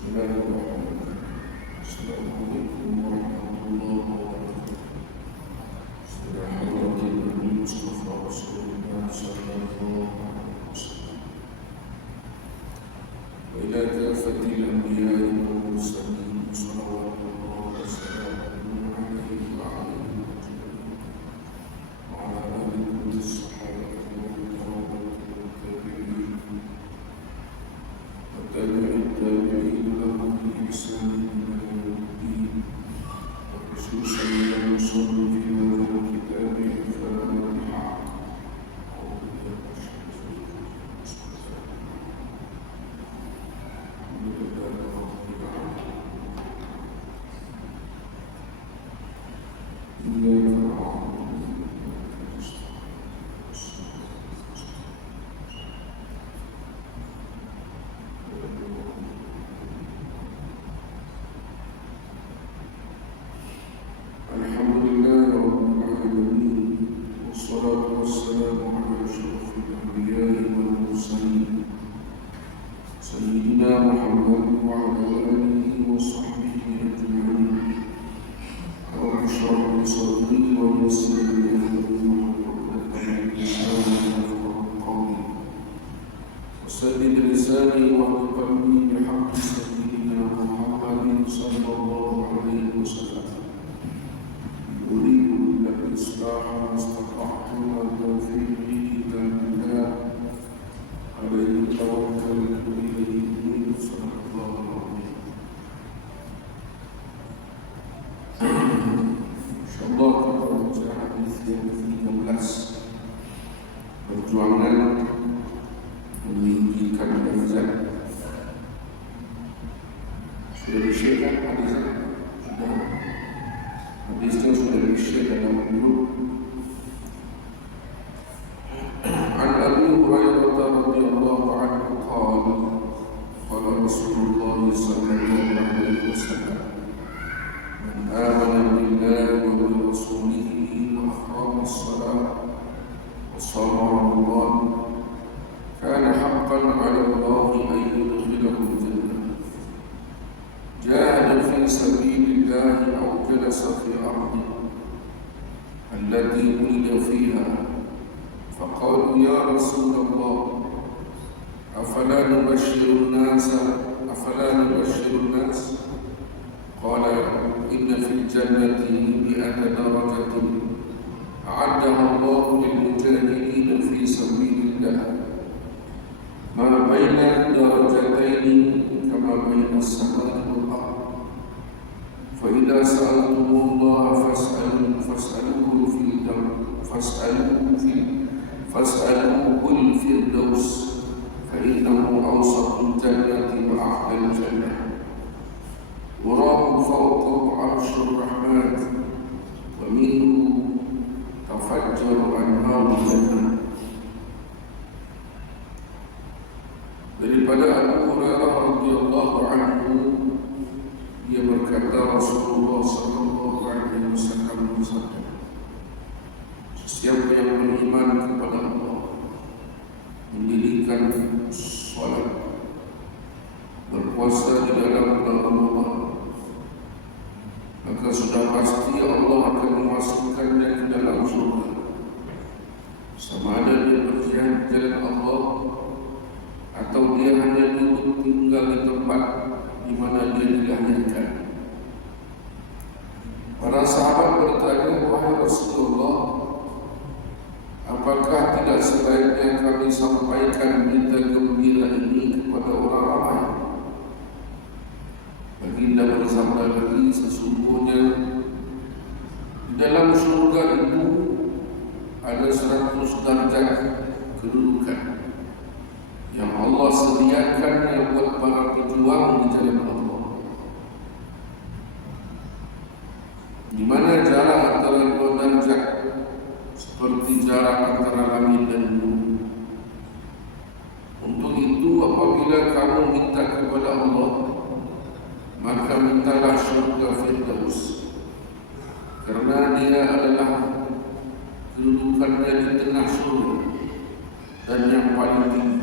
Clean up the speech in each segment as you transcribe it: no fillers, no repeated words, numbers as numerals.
Bismillahirrahmanirrahim. Assalamualaikum warahmatullahi wabarakatuh. Bismillahirrahmanirrahim. Nabi Mustafa Rasulullah sallallahu alaihi wasallam. Wa ila kafatil anbiya'i wal mursalin sallallahu alaihi wasallam alaihi wa alihi wa ala alihi wa sahabatihi wa tabi'in wa tabi'in lahum bi ihsan ila yaumiddin. خصوصا ينصر في هذا الكتاب الفاتحة. Perjuangan meninggikan derajat. Sudah di-share hadisnya? Sudah. Hadisnya sudah di-share dalam grup. An Abi Hurairah radhiyallahu anhu qala qala Rasulullah sallallahu alaihi wasallam man amana billahi wa bi rasulihi wa aqama as-salata وصام رمضان كان حقا على الله أن يدخله الجنة جاهد في سبيل الله أو جلس في أرضه التي ولد فيها فقالوا يا رسول الله أفلا نبشر الناس قال إن في الجنة 100 درجة أعدها الله للمجاهدين في سبيل الله ما بين الدرجتين كما بين السماء والأرض فإذا سألتم الله فاسألوه الفردوس فإنه أوسط الجنة وأعلى الجنة وراه فوقه عرش الرحمن ومنه تفجر أنهار الجنة. Daripada Abu Hurairah radhiyallahu anhu, dia berkata Rasulullah sallallahu alaihi wasallam bersabda, siapa yang beriman kepada Allah, mendirikan salat, berpuasa di dalam bulan Ramadan, maka sudah pasti Allah akan memasukkannya ke dalam surga. Sama ada dia berjihad di jalan Allah atau dia hanya duduk tinggal di tempat di mana dia dilahirkan. Para sahabat bertanya, wahai Rasulullah, apakah tidak sebaiknya kami sampaikan berita gembira ini kepada orang ramai? Baginda bersabda lagi, sesungguhnya di dalam surga itu ada 100 derajat kedudukan yang Allah sediakan buat para pejuang di jalan Allah, di mana jarak antara 2 derajat seperti jarak antara langit dan bumi. Untuk itu apabila kamu minta kepada Allah, maka mintalah syurga Firdaus, karena dia adalah kedudukannya di tengah surga dan yang paling tinggi.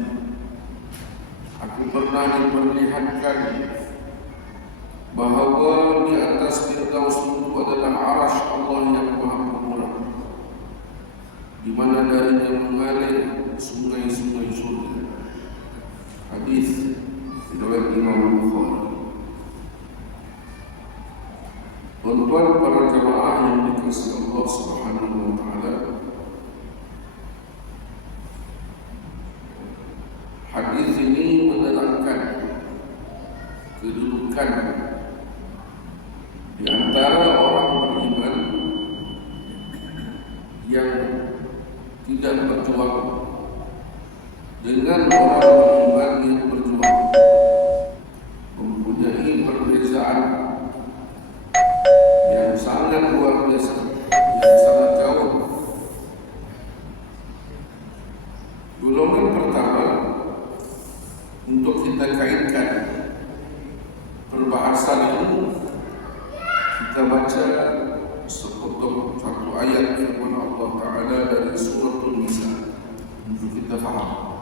Aku pernah diperlihatkan bahawa di atas Firdaus itu adalah arasy Allah yang maha pemurah, di mana darinya mengalir sungai-sungai surga. Hadis riwayat Imam Bukhari. Tuan-tuan para jemaah yang dikasihi Allah Subhanahu wa taala, hadis ini menerangkan kedudukan di antara orang beriman yang tidak berjuang dengan orang beriman yang berjuang, mempunyai perbezaan yang sangat luar biasa, yang sangat jauh. Golongan pertama, untuk kita kaitkan perbahasan ini, kita baca sepotong satu ayat firman Allah Ta'ala dari surah An-Nisa untuk kita faham.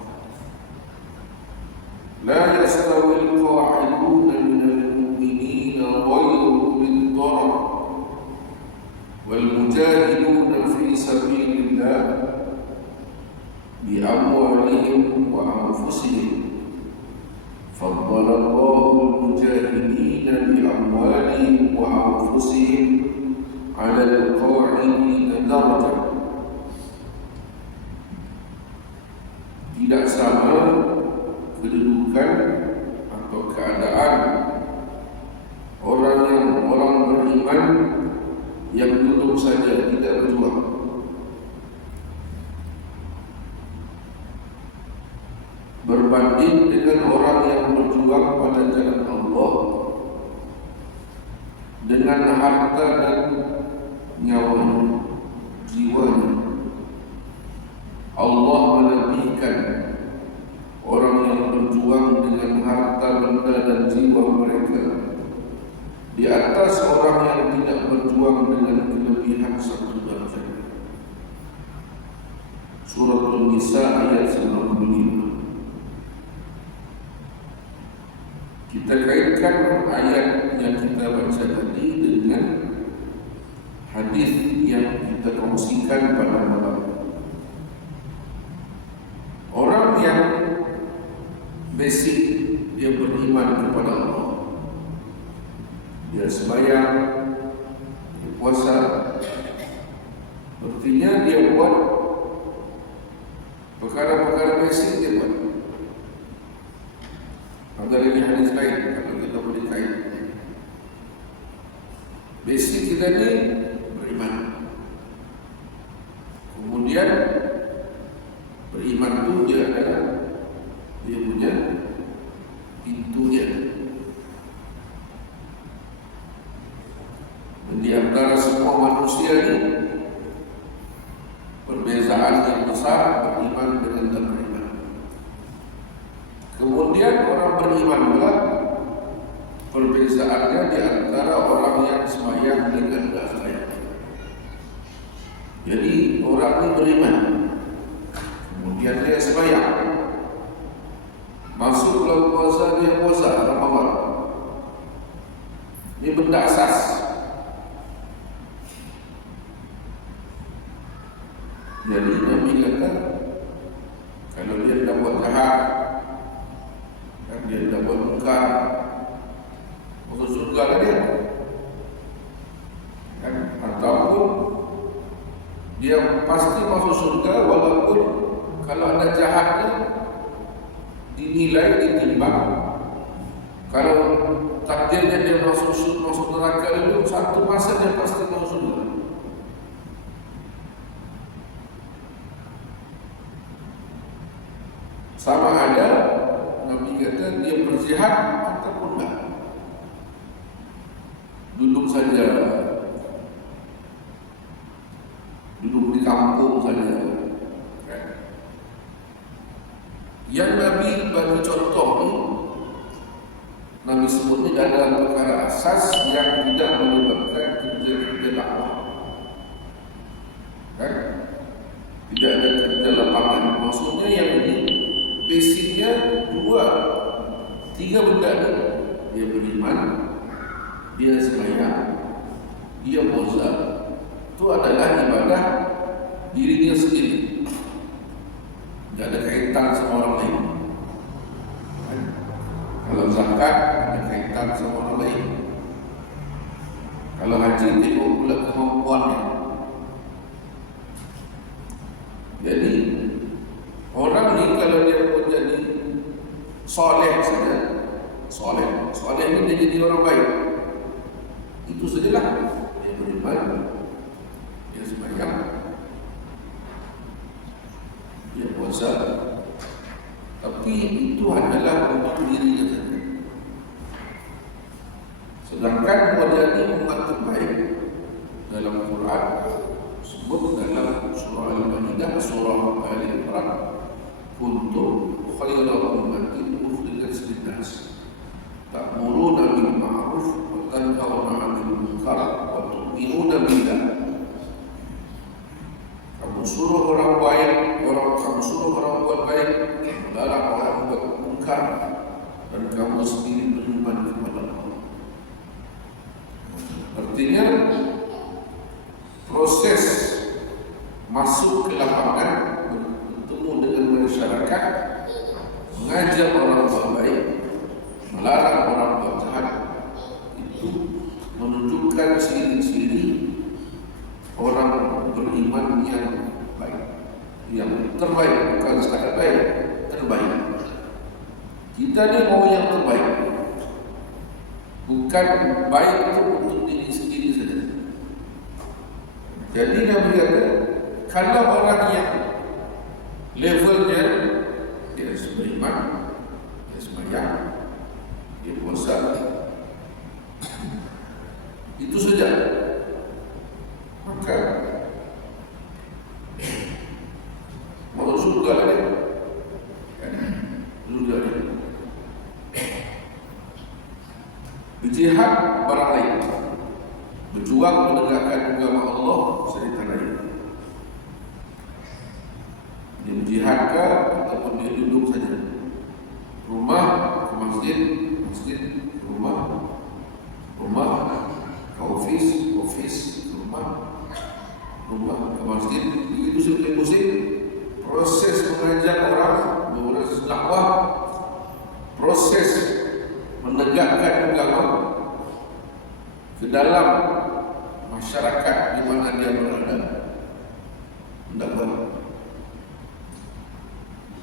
La yastawil qa'iduna minal mu'minina ghayru ulil darar wal mujahiduna fi sabilillah bi amwalihim wa anfusihim. فضل الله المجاهدين بأموالهم وأنفسهم على القاعدين درجة. Tidak sama kedudukan atau keadaan orang beriman yang duduk saja tidak berjuang, berbanding dengan orang yang berjuang pada jalan Allah dengan harta dan nyawanya, jiwanya. Allah melebihkan orang yang berjuang dengan harta, benda dan jiwa mereka di atas orang yang tidak berjuang dengan kelebihan satu darjat. Surah An-Nisa ayat 95. Kita kaitkan ayat yang kita baca tadi dengan hadis yang kita kongsikan pada malam. Orang yang basic dia beriman kepada Allah, dia sembahyang, dia puasa, artinya dia buat perkara-perkara basic dia buat. Ada lagi hadis lain kalau kita boleh kait. Basic kita ni beriman. Kemudian beriman tu dia adalah dia punya pintunya. Dan di antara semua manusia ni perbezaan yang besar beriman dengan tak beriman. Kemudian orang beriman pula perbezaannya di antara orang yang sembahyang dengan tidak sembahyang. Jadi orang ini beriman, kemudian dia sembahyang, masuk bulan puasa dia puasa Ramadan. Ini benda asas. Jadi Nabi kata kalau dia tidak buat jahat, dia tidak buat mungkar, masuk surga lah dia. Ataupun dia pasti masuk surga walaupun kalau ada jahatnya dinilai, ditimbang. Kalau takdirnya dia masuk neraka dulu, satu masa dia pasti masuk surga. Sama ada Nabi kata dia berjihad ataupun enggak, duduk saja, duduk di kampung saja. Yang Nabi bagi contoh ni, Nabi sebut ni dalam perkara asas yang tidak melibatkan kerja-kerja dakwah, kan? Tidak ada kerja lapangan. Maksudnya yang ini basicnya 2-3 benda ni. Dia beriman, dia sembahyang, dia puasa, itu adalah ibadah dirinya sendiri, tidak ada kaitan sama orang lain. Kalau zakat ada kaitan sama orang lain. Kalau haji tengok pula kemampuannya. Jadi orang ni kalau dia menjadi soleh saja, soleh ni dia jadi orang baik, itu sajalah. Dia beriman, dia sembahyang, dia puasa, tapi itu hanyalah untuk dirinya saja. Sedangkan wajah ini umat terbaik dalam Quran sebut dalam surah Al-Maidah, surah Al-Imran, kuntum khayra ummatin ukhrijat lin-nas ta'muruna bil ma'ruf wa tanhauna 'anil munkar wa tu'minuna billah. Kamu suruh orang baik, kamu suruh orang buat baik, melarang orang buat munkar, dan kamu sendiri beriman kepada Allah. Artinya proses masuk ke lapangan, bertemu dengan masyarakat, mengajak orang buat baik, melarang orang buat jahat, itu menunjukkan ciri-ciri orang beriman yang baik, yang terbaik, bukan sekadar baik, terbaik. Kita ni mau yang terbaik, bukan baik itu untuk diri sendiri saja. Jadi Nabi kata, kalau orang yang levelnya dia beriman, dia sembahyang, dia puasa, itu saja, maka masuk surga lagi, surga lagi. Berjihad barang lain, berjuang menegakkan agama Allah cerita lain. Dia berjihad ke ataupun dia duduk saja, rumah ke masjid, masjid ke rumah, rumah ke ofis, ofis ke rumah, rumah ke masjid. Begitu seperti musik, proses mengajak orang, proses dakwah, proses menegakkan agama ke dalam masyarakat di mana dia berada.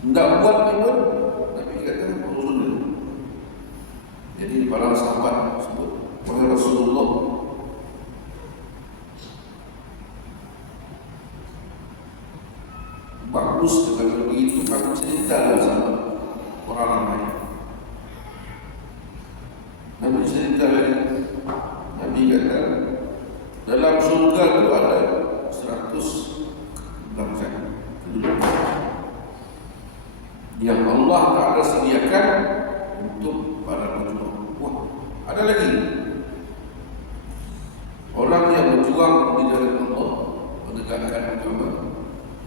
Tidak buat pun Nabi kata Rasulullah. Jadi para sahabat sebut, wahai Rasulullah, bagus kalau begitu kamu ceritalah sama orang lain. Nabi cerita lagi, Nabi kata dalam surga itu ada 100 bangsa yang Allah Ta'ala sediakan untuk para pejuang. Wah, ada lagi orang yang berjuang di dalam Allah, menegakkan agama,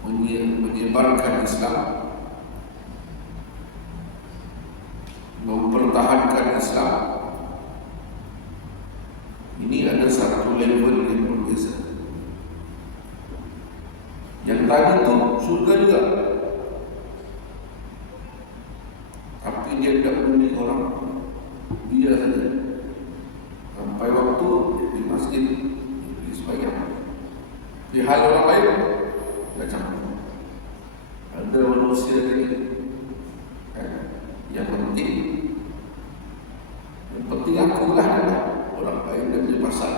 menyebarkan Islam, mempertahankan Islam. Ini ada satu level yang berbeza. Yang tadi itu surga juga, tapi dia tidak memilih orang, dia saja. Sampai waktu di masjid, di sembahyang. Di hal orang lain, tidak campur. Ada manusia ini, yang penting aku lah, orang lain dan di pasar.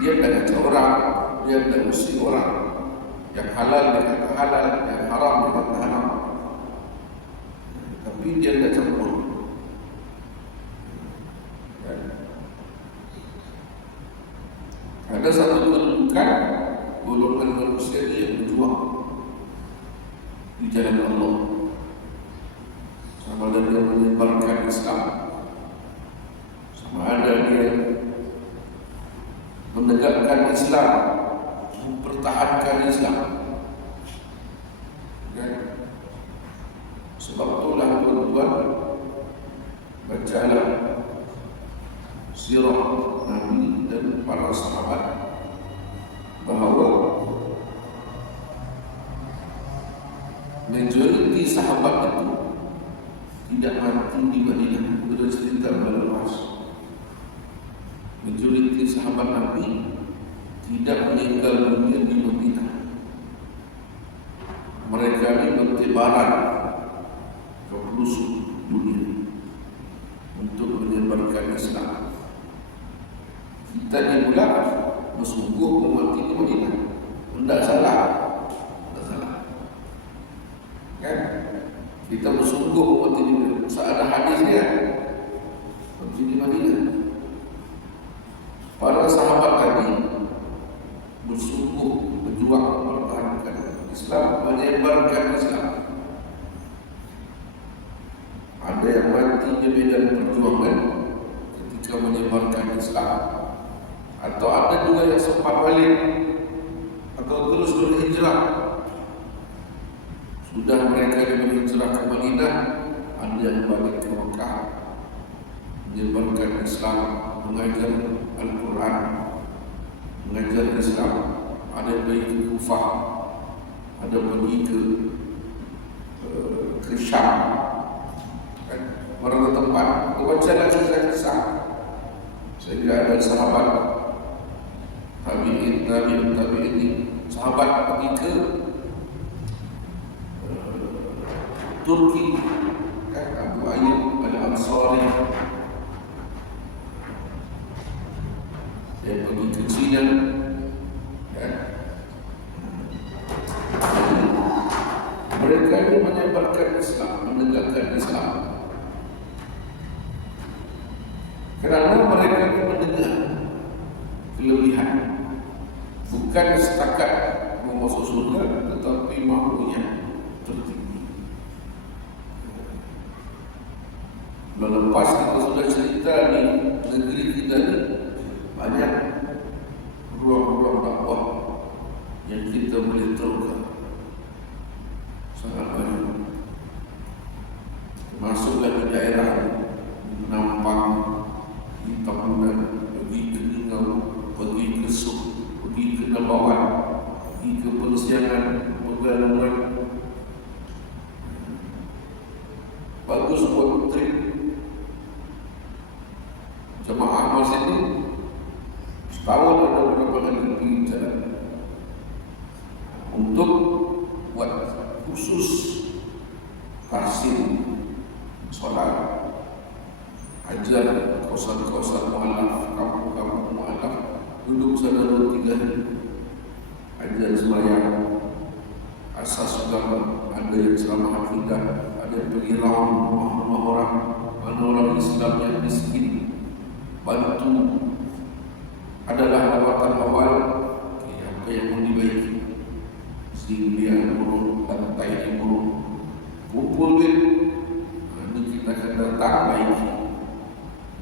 Dia tidak kata orang, dia tidak mesti orang. Yang halal dia kata halal, yang haram dia kata haram. Tapi dia tidak campur. Ada satu kedudukan golongan manusia yang berjuang di jalan Allah, sama ada dia menyebarkan Islam, sama ada dia menegakkan Islam, mempertahankan Islam. Dan sebab itulah tuan-tuan, bacalah sirah Nabi dan para sahabat bahawa majoriti sahabat itu tidak mati di Madinah. Sudah cerita berlepas. Majoriti sahabat Nabi tidak meninggal dunia di Madinah. Mereka ini bertebaran ke pelosok dunia untuk menyebarkan Islam. Kita ni pula bersungguh mati di Madinah. Tidak salah. Tidak salah. Kan? Kita bersungguh mati di Madinah. Ada hadis dia mati di Madinah. Para sahabat tadi bersungguh berjuang mempertahankan Islam, menyebarkan Islam. Ada yang mati di medan perjuangan ketika menyebarkan Islam, atau ada juga yang sempat balik atau terus berhijrah. Sudah mereka berhijrah ke Madinah, ada yang balik ke Mekah menyebarkan Islam, mengajar Al-Quran, mengajar Islam. Ada yang pergi ke Kufah, ada pergi ke Syam, kan? Beberapa tempat membaca kisah-kisah. Sehingga ada sahabat tabi'in ini, sahabat pergi ke Turki, kan? Abu Ayyub Al-Ansari, dia pergi ke China, kan? Mereka ini menyebarkan Islam, menegakkan Islam, kerana mereka ini mendengar kelebihan, bukan setakat mau masuk surga, tetapi makhluknya tertinggi. Melepas kita sudah cerita di negeri kita ni, banyak ruang-ruang dakwah yang kita boleh teruskan. Sangat banyak. Masuklah di daerah Nampang, di Tahunan, pergi ke Ningau, pergi ke Suk, pergi ke Nabawan, pergi ke Persiangan, Pegalungan. Bagus buat trip. Jemaah masjid ini setahun ada beberapa kali pergi jalan untuk buat khusus pasir solat, ajar kawasan-kawasan mu'alaf, kampung-kampung mu'alaf, duduk sana 2-3 hari, ajar sembahyang, asas agama. Ada yang selama akidah, ada yang pergi rawang rumah-rumah orang, mana orang Islam yang miskin, bantu. Adalah lawatan awal, apa yang mau dibaiki, sehingga buruk, lantai buruk, kumpul duit, ini kita akan datang baiki.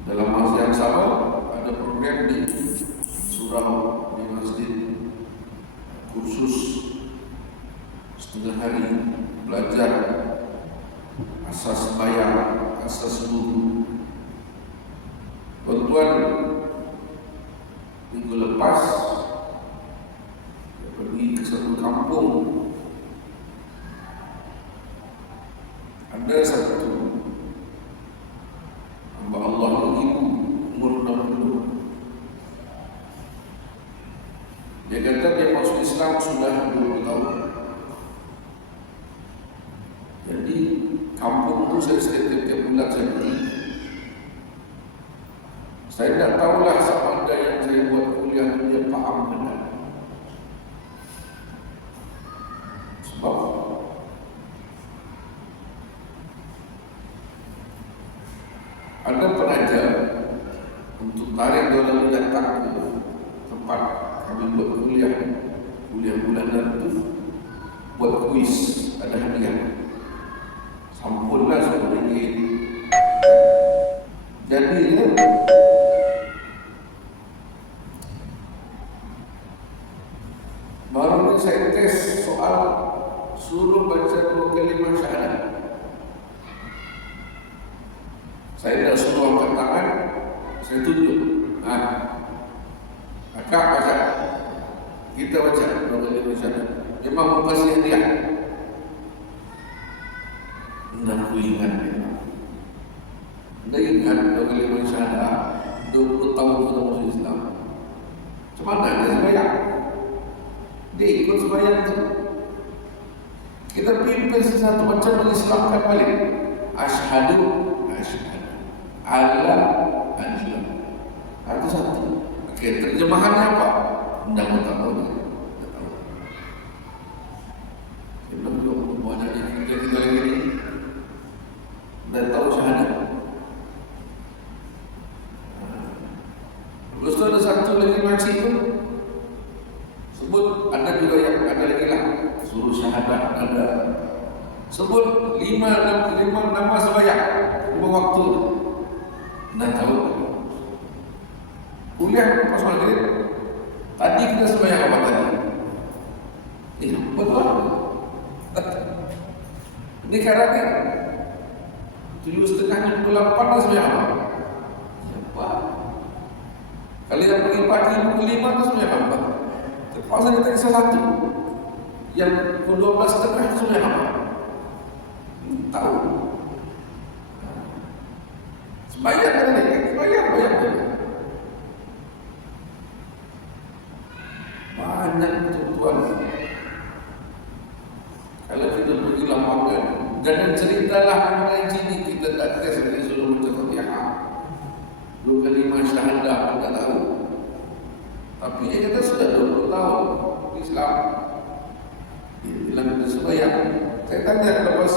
Dalam masa yang sama, ada program di surau, di masjid, kursus setengah hari, belajar asas bayar, asas wudu. Tuan-tuan, minggu lepas dia pergi ke satu kampung. Ada satu hamba Allah ibu umur 60. Dia kata dia masuk Islam sudah 20 tahun. Jadi kampung itu saya setiap bulan saya pergi. Saya tidak tahulah sama ada yang saya buat kuliah dia faham benar. Sebab ada pengajar untuk tarik dalam datang ke tempat kami buat kuliah bulanan itu, buat kuis, ada hadiah. Sampunlah RM10. Jadi baru ni saya tes soal, suruh baca 2 kalimah syahadat. Saya ada suruh angkat tangan, saya tunjuk. Akak baca, kita baca 2 kali syahadat. Memang mau kasih hadiah. Anda aku ingat memang. Anda ingat 2 kali syahadat 20 tahun sudah masuk Islam. Cuma ada sembahyang. Dia ikut sembahyang itu. Kita pimpin sesuatu macam mengislamkan balik. Asyhadu alla ilaha. Itu satu. Oke, terjemahannya apa? Anda mau tahu? Sebelum buat jadi kita lagi ni, dah tahu syahadat. Lepas tu ada satu lagi makcik tu sebut, ada juga yang ada lagi lah suruh syahadat, ada sebut 5 nama sembahyang, 5 waktu. Dah tahu kuliah pas maghrib tadi kita sembahyang apa tadi? Betul. Ini karena 7.30 pukul 8 dah sembahyang apa? Siapa? Kali yang pergi pagi pukul 5 dah sembahyang apa? Terpaksa kita kisah satu. Yang pukul 12.30 dah sembahyang apa? Tahu. Sembahyang kan ni? Sembahyang. Banyak tuan. Kalau kita pergi lapangan, jangan ceritalah mengenai sini kita tak tes dari seluruh macam Fatihah. 2 kali syahadah pun tak tahu. Tapi kita sudah 20 tahun Islam. Dia bilang kita sembahyang. Saya tanya lepas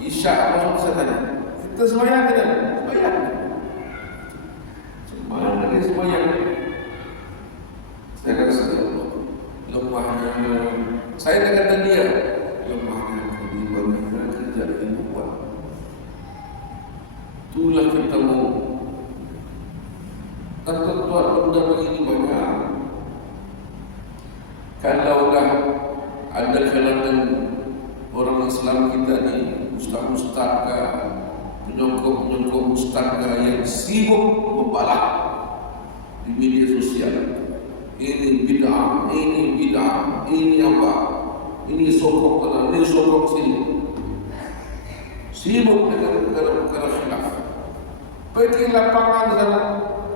Isyak masuk, saya tanya, kita sembahyang ke tak? Sembahyang. Mana dia sembahyang? Saya rasa lemahnya. Saya kata dia lemahnya bagaimana kerja yang buat. Itulah kita mau. Tuan benda begini banyak. Kalaulah ada kalangan orang Islam kita ni, ustaz-ustaz ke, penyokong ustaz ke yang sibuk membalak di media sosial. Ini bid'ah, ini apa? Ini sokong sana, ini sokong sini. Sibuk dengan perkara khilaf. Pergi lapangan sana,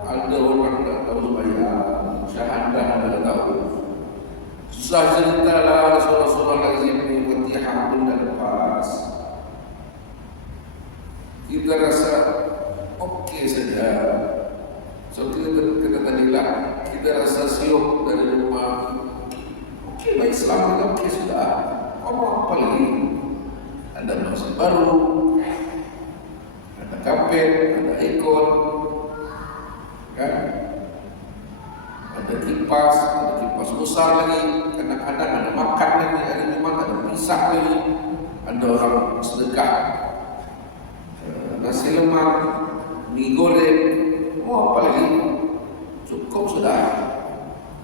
ada orang tak tahu sembahyang, syahadah tak tahu. Susah ceritalah surah-surah lazim ni, Fatihah pun dah lepas. Kita rasa okey saja. So kita tadilah, kita rasa siok dari rumah. Okey, baik Islam kita okey sudah. Apa lagi? Ada masjid baru, ada kapet, ada ikon, kan? Ada kipas besar lagi. Kadang-kadang ada makan lagi, ada Jumat ada pisah lagi. Ada orang sedekah nasi lemak, mie goreng, mau apa lagi? Cukup sudah.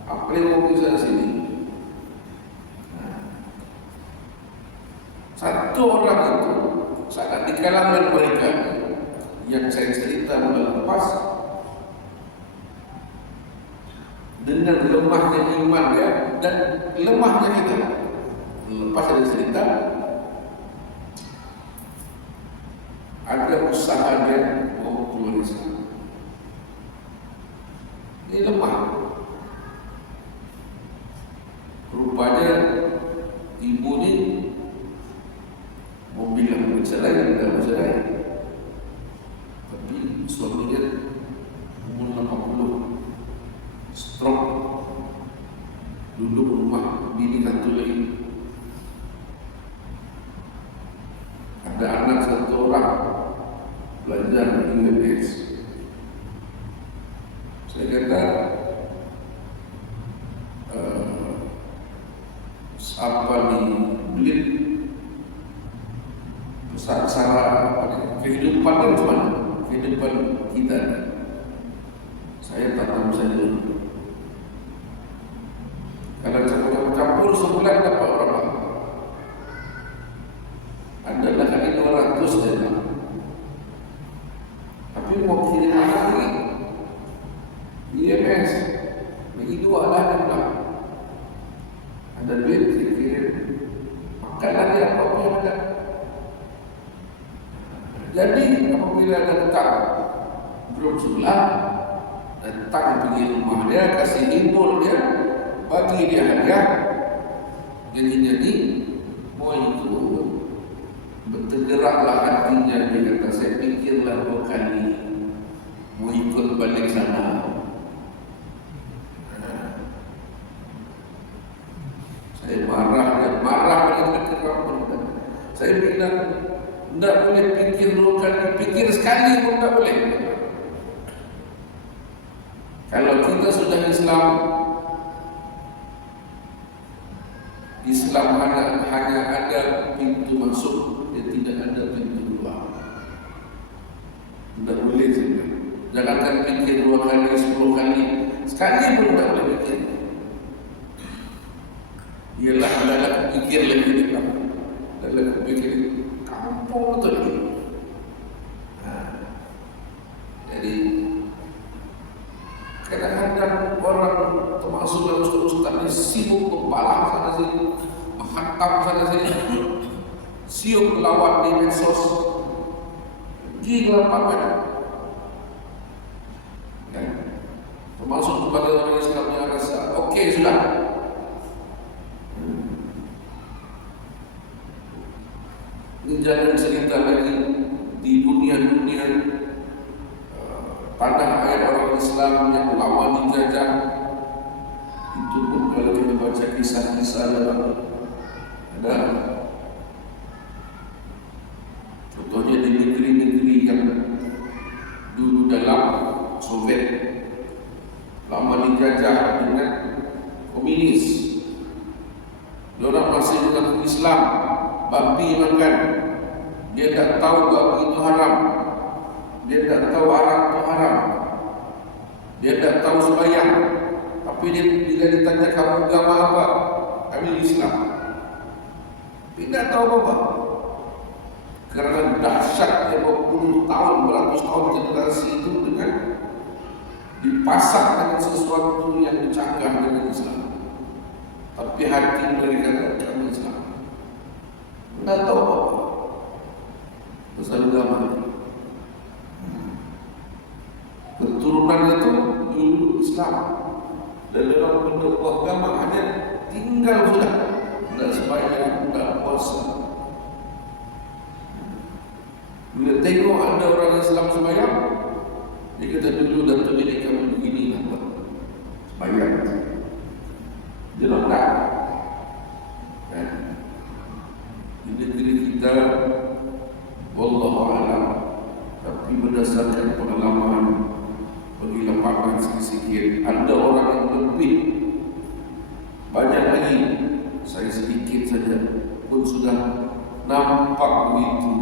Apa yang mau kita sini? Satu orang itu sangat di kalangan mereka yang saya cerita bulan lepas, dengan lemahnya iman dia dan lemahnya kita. Lepas ada cerita, ada usaha dia mau keluar Islam. Ini lemah. Rupanya ibu ni mau bilang bercerai, tidak bercerai. Tapi suaminya umur 80, stroke, duduk rumah, bini satu lagi. Ada anak 1 orang belajar di UMS. Saya kata apa ni belit Sarah kehidupan kan cuma kehidupan kita. Saya tak tahu saja. Kalau campur sebulan dapat berapa? Adalah kali 200 saja. Tapi Jadi apabila datang grup sebelah, datang pergi rumah dia, kasih hibur dia, bagi dia hadiah, jadi mau itu bergeraklah hatinya. Dia kata, saya pikirlah 2 kali mau ikut balik sana. Saya marah dengan kekerapan. Saya bilang, tidak boleh pikir 2 kali, pikir sekali pun tidak boleh. Kalau kita sudah Islam hanya ada pintu masuk, dia tidak ada pintu keluar. Tidak boleh juga. Jangankan pikir 2 kali, 10 kali, sekali pun tidak boleh pikir. Ialah adalah pikir lagi dekat, adalah pikir kampung betul lagi. Jadi kadang-kadang orang termasuk yang ustaz ini sibuk membalas sana sini, menghantam sana sini, siuk melawat di medsos, gila banget. Termasuk kepada orang Islam yang rasa okey sudah. Ini jangan cerita lagi di dunia tanah air orang Islam yang lama dijajah. Itu pun kalau kita baca kisah-kisah dalam ada, contohnya di negeri-negeri yang dulu dalam Soviet, lama dijajah dengan komunis. Diorang masih mengaku Islam, babi makan. Dia tak tahu babi itu haram, dia tak tahu arak itu haram, dia tak tahu sembahyang. Tapi dia bila ditanya kamu agama apa, kami Islam, tidak tahu apa. Kerana dahsyatnya berpuluh tahun, beratus tahun generasi itu dengan dipasang dengan sesuatu yang bercanggah dengan Islam. Tapi hati mereka kami Islam, tidak tahu apa-apa pasal agama. Keturunan itu dulu Islam, dan dalam bentuk agama hanya tinggal sudah, tidak sembahyang, tidak puasa. Bila tengok ada orang Islam sembahyang, dia kata dulu datuk nenek kamu begini apa sembahyang. Dia tak. Di negeri kita, wallahu a'lam, tapi berdasarkan pengalaman bagi lapangan sikit-sikit, ada orang yang lebih banyak lagi. Saya sedikit saja pun sudah nampak begitu,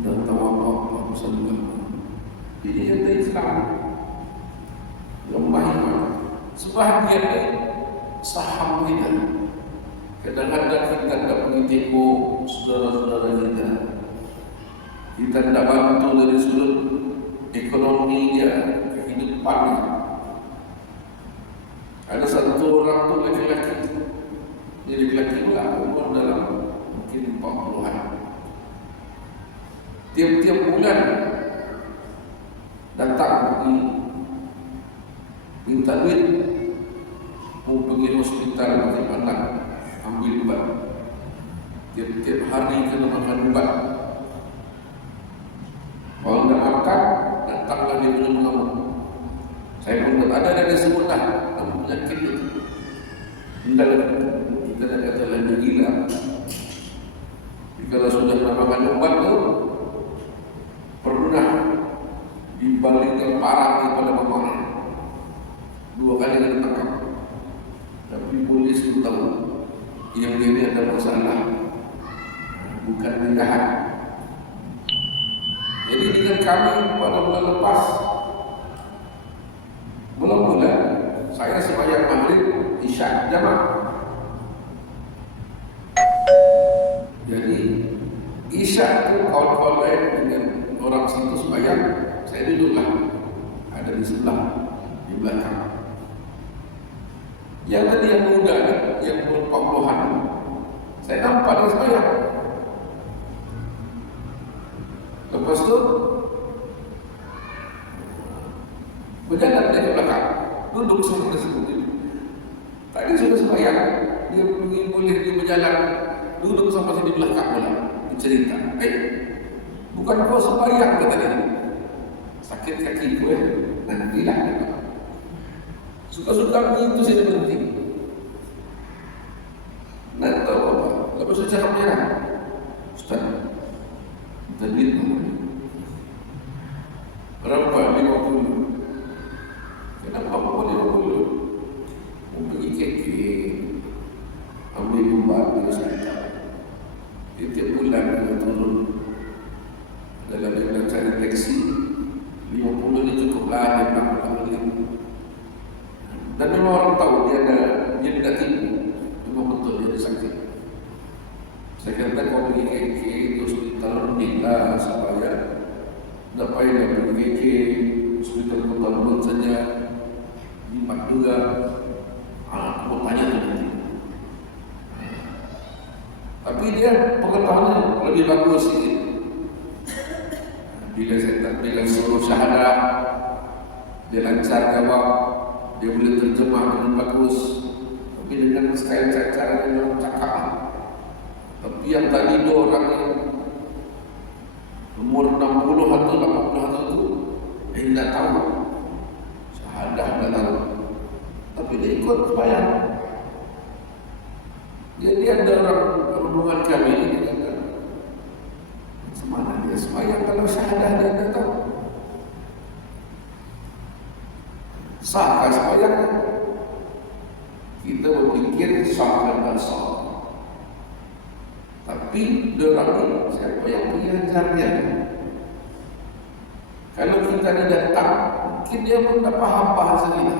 tidak tahu apa-apa pasal agama. Ini kata Islam lemah iman. Sebahagian saham kita, kadang-kadang kita tidak pergi tengok saudara-saudara kita, kita tidak bantu dari sudut ekonomi dia, kehidupan. Ada satu orang tu laki-laki, dia laki-laki pula, umur dalam mungkin 40-an. Tiap-tiap bulan datang minta duit, mau pergi hospital bagi anak, ambil ubat. Tiap-tiap hari kena makan ubat. Kalau tidak makan, datanglah dia minum kamu. Saya pun ada dari sebutlah penyakit itu. Tidak, kita dah kata lagi gila. Kalau sudah makan ubat tu, pernah dibalik yang parah daripada mamanya. 2 kali kena tangkap. Tapi polis itu tahu yang ini ada masalah, bukan penjahat. Jadi dengan kami pada bulan lepas, bulan-bulan saya sembahyang maghrib, isya jamaah. Jadi isya itu kawan-kawan lain dengan orang situ sembahyang, saya duduklah ada di sebelah, di belakang. Yang tadi yang muda, yang umur 40-an, saya nampak dia sembahyang. Lepas tu berjalan dia ke belakang, duduk sama tersebut. Tadi sudah sembahyang, dia boleh dia berjalan, duduk sama di belakang pula, bercerita. Bukan kau sembahyang kata dia. Sakit kaki gue, nantilah. Suka-suka begitu saya berhenti. Nak tahu apa? Lepas saya cakap dia, Ustaz, tadi berapa? 50. Kenapa mau 50? Mau pergi keke, ambil ubat di hospital. Tiap bulan dia turun. Dalam dia cari taksi, 50 ni cukuplah, dia nak beli. Dan memang orang tahu dia tidak tipu. Memang betul dia sakit. Saya kata kau pergi keke di hospital ni lah supaya tak payah pergi keke hospital Kota saja. Jimat juga. Aku tanya tu nanti. Tapi dia pengetahuannya lebih bagus sikit. Bila suruh syahadah, dia lancar jawab, dia boleh terjemah dengan bagus. Tapi dengan style cara yang cakap. Tapi yang tadi dua orang yang umur 60 atau 80 itu, tidak tahu. Syahadah tidak tahu. Tapi dia ikut sembahyang. Jadi ada orang rombongan kami ini kata, semana dia sembahyang kalau syahadah dia tidak tahu. Sahkah sembahyang? Kita berpikir sah dan sah. Tapi orang ini siapa yang mengajarnya? Kalau kita tidak datang, mungkin dia pun tak faham bahasa kita.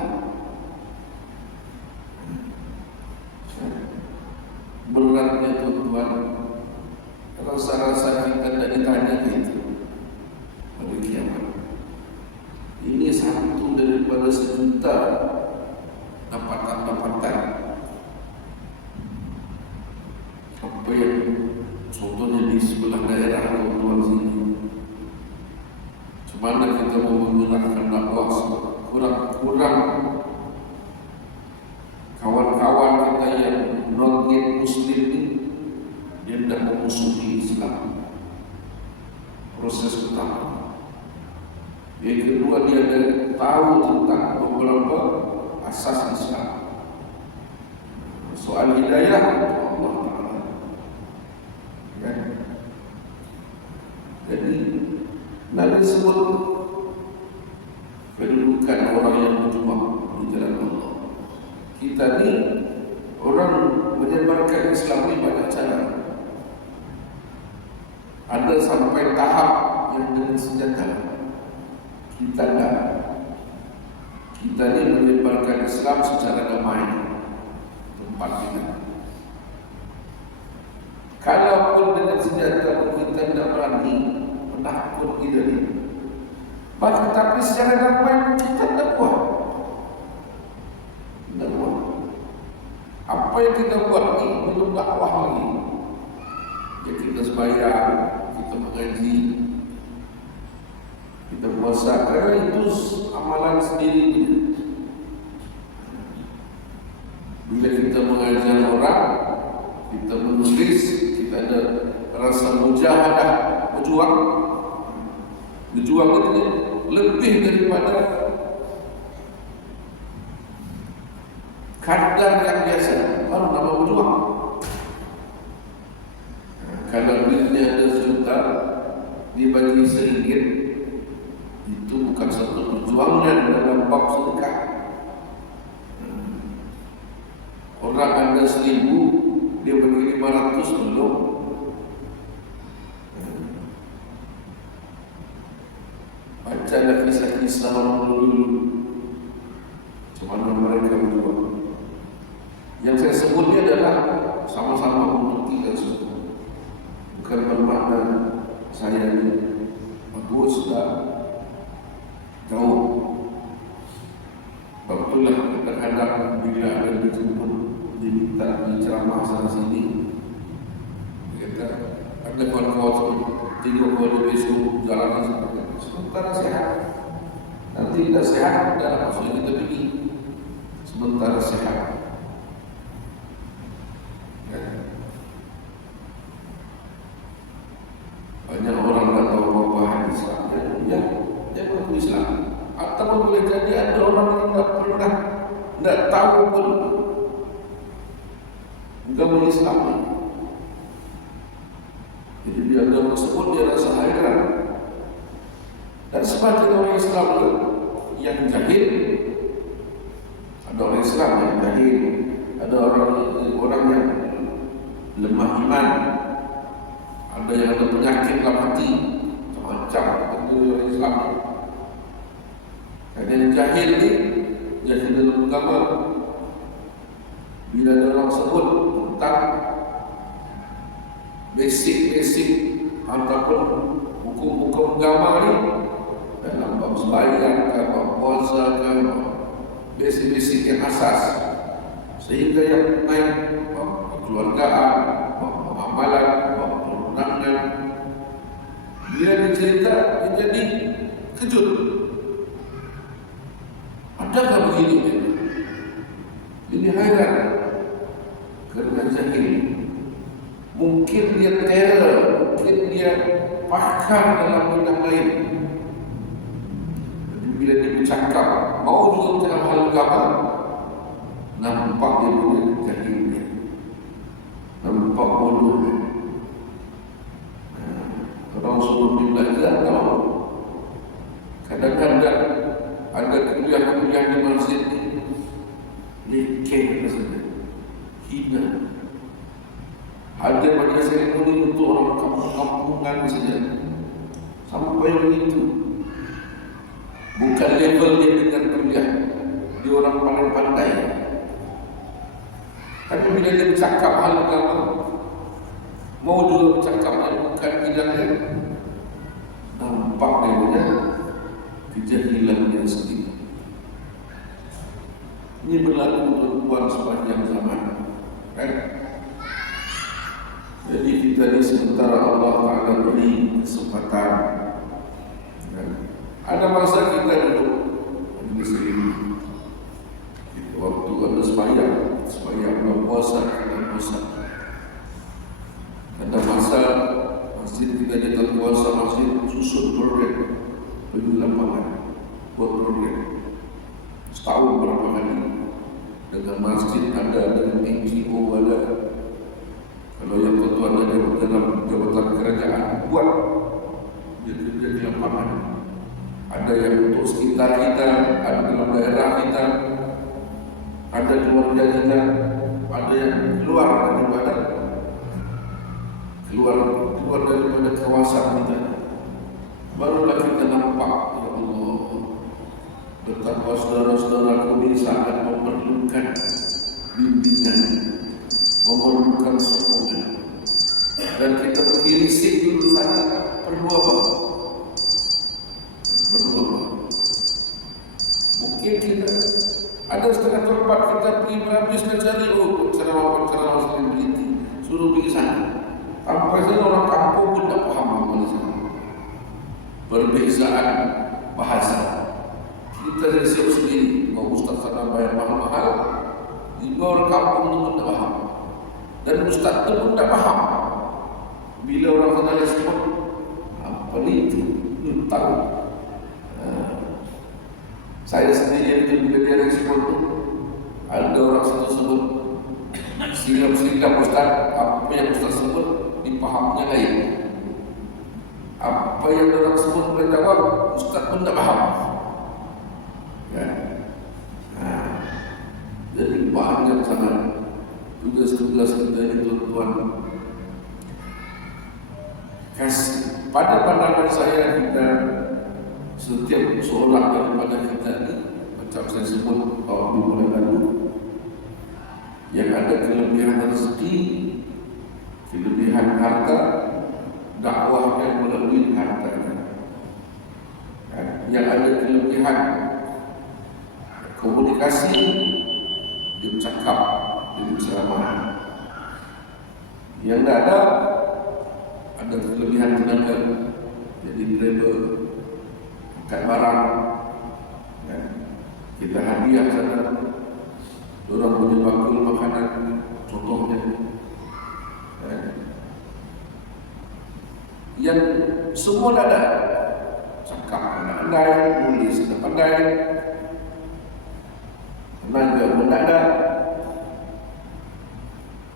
Beratnya tuan-tuan, rasa-rasa kita tidak ditanya itu pada kiamat. Ini satu daripada sejuta dapatan-dapatan. Apa yang contohnya di sebelah daerah tuan-tuan sini, cuma kita mau menggunakan dakwah kurang-kurang kawan-kawan kita yang non-muslim ini, dia tidak memusuhi Islam. Proses pertama. Yang kedua, dia ada tahu tentang beberapa asas Islam. Soal hidayah Allah Ta'ala. Ya. Jadi Nabi sebut kedudukan orang yang berjuang di jalan Allah. Kita ni orang menyebarkan Islam ni banyak cara. Ada sampai tahap yang dengan senjata. Kita tak. Kita ni menyebarkan Islam secara damai. Tempat kita. Kalaupun dengan senjata kita tidak berani, menakut kita ni. Bahkan tapi secara damai kita tidak buat. Tidak buat. Apa yang kita buat ni belum dakwah lagi. Ya kita sembahyang, kita mengaji, kita puasa, kerana itu amalan sendiri. Bila kita mengajar orang, kita menulis, kita ada rasa mujahadah, berjuang itu lebih daripada kadar yang biasa. Baru nama berjuang. Kalau duitnya ada sejuta, dibagi RM1, itu bukan satu perjuangan dalam bab sedekah. Orang ada 1,000, dia bagi 500 belum. Bacalah kisah-kisah orang dulu, macam mereka berjuang. Yang saya sebut ni adalah sama-sama untuk kita semua. Bukan bermakna saya ni bagus dah jauh. Itulah terhadap bila ada dijemput, diminta ceramah sana sini, kita Ada kawan-kawan 3 kali besok jalan sementara sehat. Nanti tidak sehat, tidak maksudnya kita pergi sementara sehat. Ya. Banyak orang tak tahu apa hadis Islam. Ya, dia mengaku Islam. Atau boleh jadi ada orang yang tak pernah, tidak tahu pun agama Islam. Jadi dia agama tersebut dia rasa hairan. Dan sebagian orang Islam yang jahil, ada orang Islam yang jahil, ada orang yang lemah iman, ada yang ada penyakit dalam hati, macam-macam itu orang Islam. Dan yang jahil ni, jahil dalam agama, bila ada orang sebut tentang basic ataupun hukum-hukum agama ni, dalam bab sembahyang, bab puasa, basic yang asas, sehingga yang naik bab kekeluargaan, bab amalan, bab perundangan, dia dicerita menjadi kejut. Adakah begini? Ini hairan kerana jahil. Mungkin dia teror, mungkin dia pakar dalam bidang lain. Bila dia bercakap, mau juga dalam hal agama, nampak dia punya jahilnya, nampak bodohnya. Orang suruh dia belajar, tahu. Kadang-kadang ada kuliah-kuliah di masjid ni, lekeh rasanya, hina. Ada banyak seremoni untuk orang kampung-kampungan saja, sampai begitu. Bukan level dia dengan kuliah, dia orang paling pandai. Tapi bila dia bercakap hal agama, mau juga bercakapnya bukan bidangnya, nampak dia punya kejahilan dia sendiri. Ini berlaku tuan sepanjang zaman, kan? Jadi kita ni sementara Allah Ta'ala beri kesempatan, kan? Ada masa kita duduk di sini, waktu ada sembahyang puasa. Ada masa masjid kita jatuh puasa, masjid susun program bagi lapangan buat program setahun berapa kali dengan masjid ada, dengan NGO ada. Kalau yang tentu ada dalam jabatan kerajaan buat dia kerja di lapangan. Ada yang untuk sekitar kita, ada dalam daerah kita, ada keluarga kita, ada yang keluar daripada kawasan kita. Barulah kita nampak, ya Allah, betapa saudara-saudara kami sangat memerlukan bimbingan, memerlukan sokongan. Dan kita pergi risik dulu sana, perlu apa? Mungkin kita ada setengah tempat kita pergi berhabis mencari ceramah Muslim Beliti, suruh pergi sana. Sampai sana orang kampung pun tak faham apa di sana. Perbezaan bahasa. Kita risau sendiri, mau ustaz sana bayar mahal-mahal, jika orang kampung itu pun tak faham. Dan ustaz itu pun tak faham. Bila orang sana respon, apa itu? Tahu. Saya sendiri itu bila dia respon itu, ada orang sebut silap ustaz, apa yang ustaz sebut dipahamnya lain. Apa yang orang sebut boleh jawab, ustaz pun tak faham. Ya. Jadi banyak sangat tugas-tugas kita ini tuan-tuan. Pada pandangan saya kita setiap seorang daripada kita ini, macam saya sebut mulai lalu, yang ada kelebihan rezeki, kelebihan harta, dakwahnya melalui hartanya. Yang ada kelebihan komunikasi, dia bercakap, dia berceramah. Yang tidak ada ada kelebihan tenaga, jadi driver, angkat barang, ya. Kita hadiah sana, orang punya bakul makanan, contohnya, ya. Yang semua ada, cakap pandai, nulis pandai, tenaga pun ada,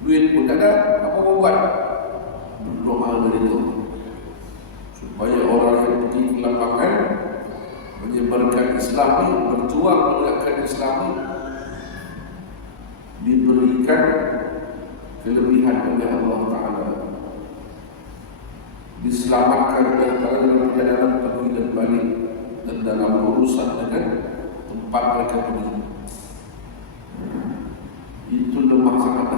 duit pun ada, apa buat? Berdoa dari itu supaya orang yang pergi ke lapangan menyebarkan Islam ini, berjuang menegakkan Islam ini, diberikan kelebihan oleh Allah Ta'ala, diselamatkan dalam perjalanan pergi dan balik dan dalam urusan dengan tempat mereka pergi. Itu lemah sangat.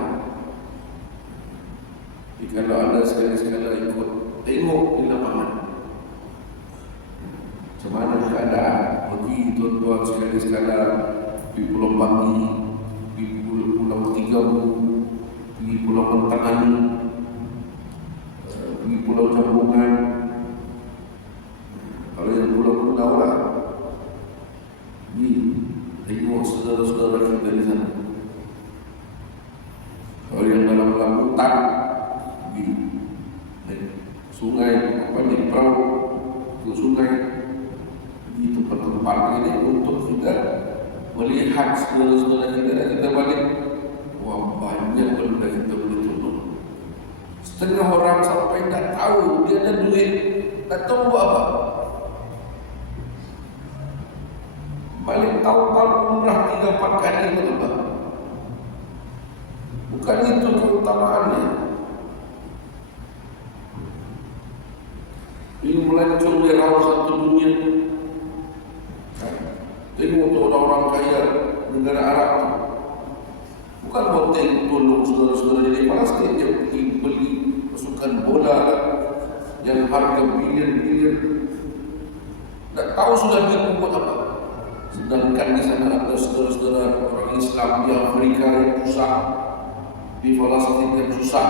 Kalau ada sekali-sekala ikut tengok di lapangan macam mana keadaan, pergi tuan-tuan sekali-sekala pergi Pulau Banggi, pergi Pulau Tigabu, pergi Pulau Mentangani, pergi Pulau Jambungan, kalau yang pulau-pulau lah, pergi tengok saudara-saudara kita di sana. Kalau yang dalam hutan, sungai, apa ni, perahu ke sungai, di tempat-tempat ini untuk kita melihat saudara-saudara kita dan kita balik. Wah, banyak benda kita boleh tolong. Setengah orang sampai tak tahu dia ada duit, tak tahu buat apa. Balik tahun-tahun umrah 3-4 kali apa? Bukan itu keutamaannya. Ini melancong di raut satu dunia. Tengok untuk orang-orang kaya negara Arab, bukan hotel tolong saudara-saudara jadi Palestin, dia pergi beli pasukan bola yang harga bilion-bilion. Tak tahu sudah dia buat apa. Sedangkan di sana ada saudara-saudara orang Islam di Afrika yang susah, di Palestin yang susah.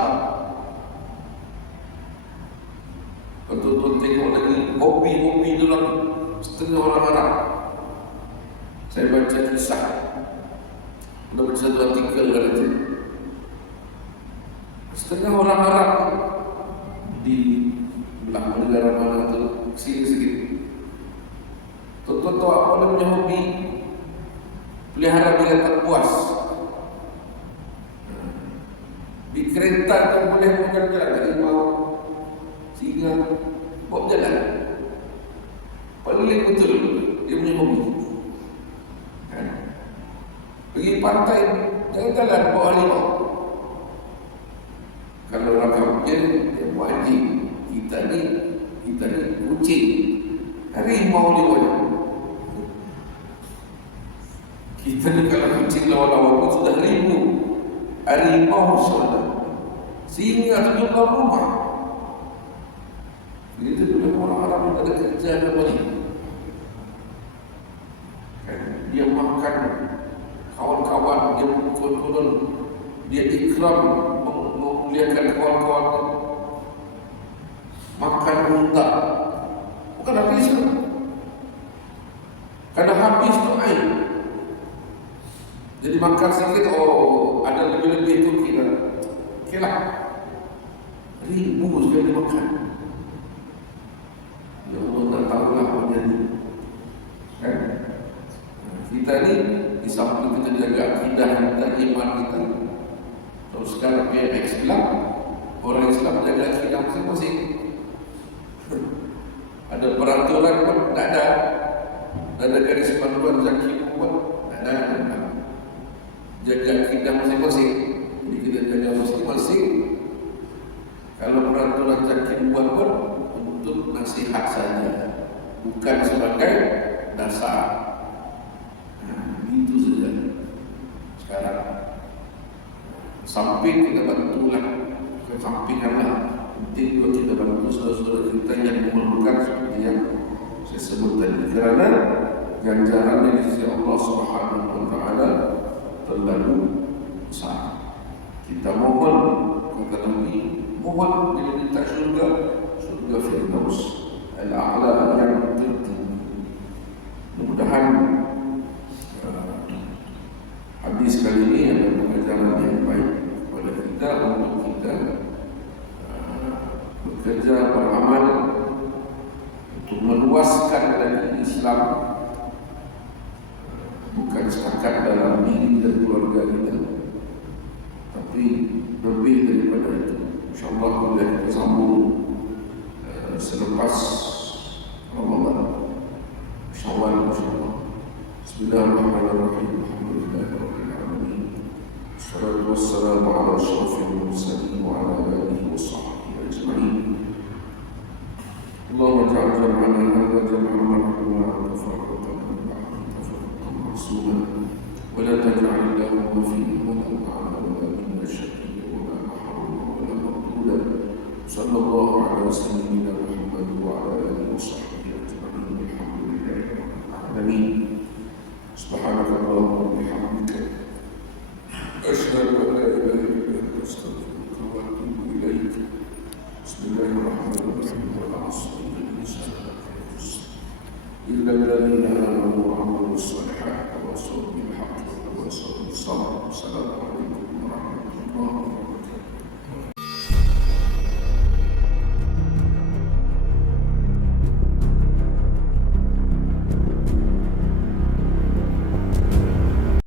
Betul-betul tengok lagi hobi-hobi dalam setengah orang Arab. Saya baca kisah, ada baca satu artikel kata setengah orang Arab di belah negara mana tu sini sikit. Tahu apa namanya hobi? Pelihara binatang buas. Di kereta tu boleh berjalan dari mau singa, bawa jalan. Paling betul dia punya hobi. Pergi pantai, jalan-jalan bawa harimau. Kalau orang kampung dia wajib. Kita ni kucing, harimau dia wajib. Kita ni kalau kucing lawan-lawan pun sudah ribu, harimau sudah, singa tu juga rumah. Itu juga orang Arab yang ada kerja dan balik. Dia makan kawan-kawan, dia pukul-pukul, dia ikram, memuliakan kawan-kawan, makan muntah. Bukan habis tu. Karena habis tu air. Jadi makan sedikit, oh ada lebih-lebih tu kita. Okay lah. Ribu sekali makan. Ya Allah tak tahulah apa jadi. Kan? Kita ni di samping kita jaga akidah kita, iman kita. Kalau sekarang PMX bilang orang Islam jaga akidah masing-masing. Ada peraturan pun tak ada. Ada garis panduan zaki pun tak ada. Jaga akidah masing-masing. Jadi kita jaga masing-masing. Kalau peraturan zaki buat pun untuk nasihat saja, bukan sebagai dasar. Itu saja. Sekarang samping kita bantulah, kesampinganlah. Penting juga kita bantu saudara-saudara kita yang memerlukan seperti yang saya sebut tadi. Kerana ganjarannya di sisi Allah Subhanahu Wa Taala terlalu besar. Kita mohon, kata Nabi, mohon bila minta syurga surga Firdaus al-A'la yang tertinggi. Mudah-mudahan hadis kali ini ada pengajaran yang baik kepada kita untuk kita bekerja beramal untuk meluaskan lagi Islam, bukan setakat dalam diri dan keluarga kita, tapi lebih daripada itu. InsyaAllah boleh kita sambung selepas Ramadan, Syawal insyaAllah. Bismillahirrahmanirrahim. Alhamdulillahirrahmanirrahim. Assalatu wassalamu ala asyrafil mursalin wa ala alihi wa sahbihi ajma'in. Allahumma ja'al jam'ana hadha jam'an marhuma wa tafarraqana min ba'dihi tafarruqan ma'suma wa la taj'al Allahumma fihi wa la ma'ana wa la minna shaqiyya wa la mahruman wa la maqtulan. Sallallahu ala sayyidina Muhammad wa ala alihi wa sahbihi ajma'in. Alhamdulillahi rabbil alamin. Subhanakallahumma wa bihamdika asyhadu an la ilaha illa anta astaghfiruka wa atubu ilaik. Bismillahirrahmanirrahim. Wal 'asri innal insana lafi khusr illa alladhina